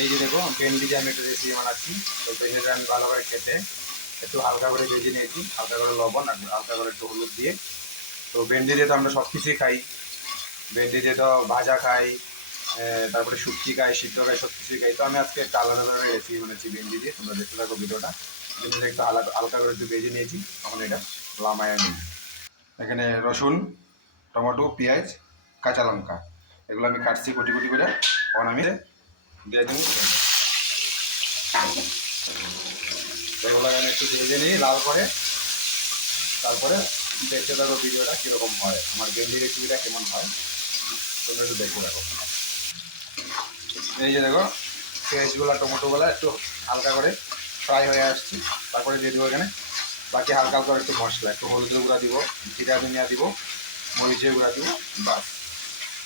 এই যে দেখো ভেন্ডি দিয়ে আমি একটা রেসিপি বানাচ্ছি। তো ভেন্ডিটা আমি ভালো করে কেটে একটু হালকা করে ভেজে নিয়েছি, হালকা করে লবণ আর হালকা করে একটু হলুদ দিয়ে। তো ভেন্ডি দিয়ে তো আমরা সব কিছুই খাই, ভেন্ডি দিয়ে তো ভাজা খাই, তারপরে শুটকি খাই, সিদ্ধ খাই, সব কিছুই খাই। তো আমি আজকে একটা আলাদা ধরনের রেসিপি বানাচ্ছি ভেন্ডি দিয়ে, তোমরা দেখতে থাকো ভিডিওটা। ভেন্ডিটা একটু হালকা হালকা করে একটু ভেজে নিয়েছি, তখন এটা লামায়া নিই। এখানে রসুন, টমেটো, পেঁয়াজ, কাঁচা লঙ্কা এগুলো আমি কাটছি কুটি কুটি করে, তখন আমি দিয়ে দেবো। এগুলো আমি একটু ভেজে নিই লাল করে, তারপরে দেখতে থাকো ভিডিওটা কীরকম হয়, আমার ভেন্ডি রেসিপিটা কেমন হয় তোমরা একটু দেখতে থাকো। এই যে দেখো পেঁয়াজগুলো টমেটোগুলো একটু হালকা করে ফ্রাই হয়ে আসছি, তারপরে দিয়ে দেবো এখানে বাকি হালকা হালকা একটু মশলা, একটু হলুদের গুঁড়া দিব, জিরা ধনিয়া দিব, মরিচের গুঁড়া দিব, বাস।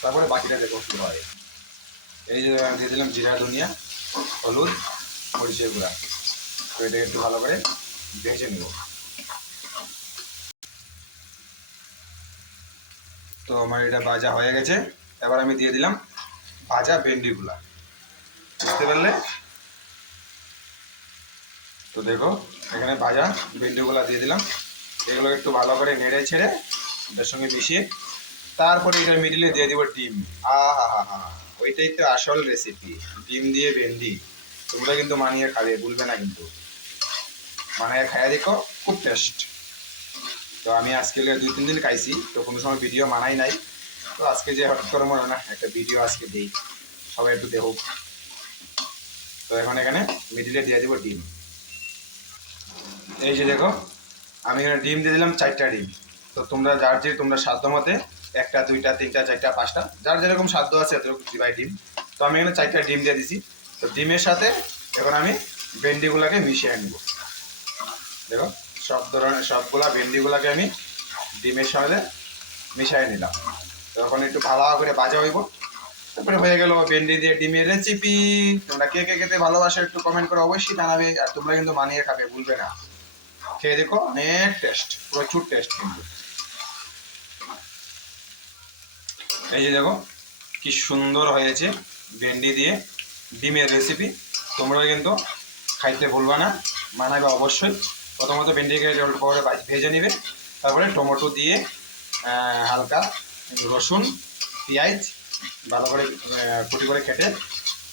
তারপরে বাকিটা দেখো কী হয়। এই যে আমি দিয়ে দিলাম জিরা ধনিয়া, হলুদ, মরিচের গুঁড়া। তো এটাকে একটু ভালো করে ভেজে নেব। তো আমার এটা ভাজা হয়ে গেছে, এবার আমি দিয়ে দিলাম ভাজা ভেন্ডিগুলা, বুঝতে পারলে? তো দেখো এখানে ভাজা ভেন্ডিগুলা দিয়ে দিলাম, এগুলো একটু ভালো করে নেড়ে ছেড়ে এটার সঙ্গে মিশিয়ে তারপরে এটার মিডিলে দিয়ে দিব ডিম। হা হা হা, ওইটাই তো আসল রেসিপি, ডিম দিয়ে ভেন্ডি। তোমরা কিন্তু মানিয়ে খাবে, ভুলবে না কিন্তু, বানিয়ে খাইয়া দেখো, খুব টেস্ট। তো আমি আজকে 2-3 দিন খাইছি, তো কোনো সময় ভিডিও মানাই নাই। তো আজকে যে হঠাৎ করে মনে হয় না একটা ভিডিও আজকে দিই, সবাই একটু দেখুক। তো এখন এখানে মিডিলে দিয়ে দিব ডিম। এই যে দেখো আমি এখানে ডিম দিয়ে দিলাম 4টা ডিম। তো তোমরা যার যে তোমরা সাধ্য মতে 1টা 2টা 3টা 4টা 5টা যার যেরকম সাধ্য আছে এতটুকু দিবাই ডিম। তো আমি এখানে 4টা ডিম দিয়ে দিছি। তো ডিমের সাথে এখন আমি ভেন্ডিগুলোকে মিশিয়ে নিব। দেখো সব ধরনের সবগুলা ভেন্ডিগুলোকে আমি ডিমের সাথে মিশিয়ে নিলাম। তো এখন একটু ভালো করে ভাজা হইব, তারপরে হয়ে গেল ভেন্ডি দিয়ে ডিমের রেসিপি। তোমরা কে কে খেতে ভালোবাসো একটু কমেন্ট করে অবশ্যই জানাবে, আর তোমরা কিন্তু মানিয়ে খাবে, ভুলবে না। খেয়ে দেখো, অনেক টেস্ট, প্রচুর টেস্ট কিন্তু। এই যে দেখো কি সুন্দর হয়েছে ভেন্ডি দিয়ে ডিমের রেসিপি। তোমরা কিন্তু খাইতে ভুলবা না, মানাবে অবশ্যই। প্রথমত ভেন্ডিকে অল্প করে ভেজে নিবে, তারপরে টমেটো দিয়ে হালকা রসুন, পেঁয়াজ ভালো করে কুটি করে কেটে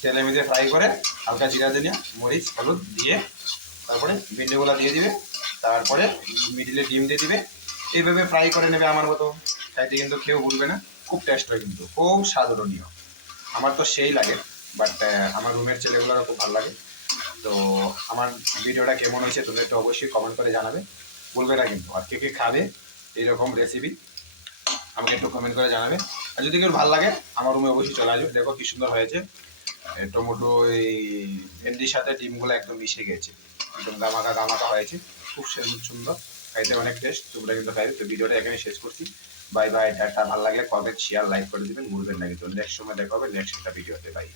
তেলের মধ্যে ফ্রাই করে হালকা জিরা ধনিয়া মরিচ হলুদ দিয়ে তারপরে ভেন্ডিগুলো দিয়ে দিবে, তারপরে মিডিলে ডিম দিয়ে দিবে। এইভাবে ফ্রাই করে নেবে আমার মতো, খাইতে কিন্তু কেউ ভুলবে না। খুব টেস্ট হয় কিন্তু, খুব সাধারণীয়। আমার তো সেই লাগে, বাট আমার রুমের ছেলেগুলোরও খুব ভালো লাগে। তো আমার ভিডিওটা কেমন হয়েছে তোমরা একটু অবশ্যই কমেন্ট করে জানাবে, বলবে না কিন্তু। আর কে কে খাবে এইরকম রেসিপি আমাকে একটু কমেন্ট করে জানাবে। আর যদি কেউ ভালো লাগে আমার রুমে অবশ্যই চলে আসবে। দেখো কি সুন্দর হয়েছে, টমেটো এই ভেন্ডির সাথে ডিমগুলো একদম মিশে গেছে, একদম গামাকা গামাকা হয়েছে, খুব সুন্দর, খাইতে অনেক টেস্ট। তোমরা কিন্তু খাইবে। তো ভিডিওটা এখানে শেষ করছি। Bye bye, tata. ভালো লাগলে কমেন্ট শেয়ার লাইক করে দিবেন, ভুলবেন না কিন্তু। নেক্সট সময় দেখা হবে নেক্সট একটা ভিডিওতে। বাই।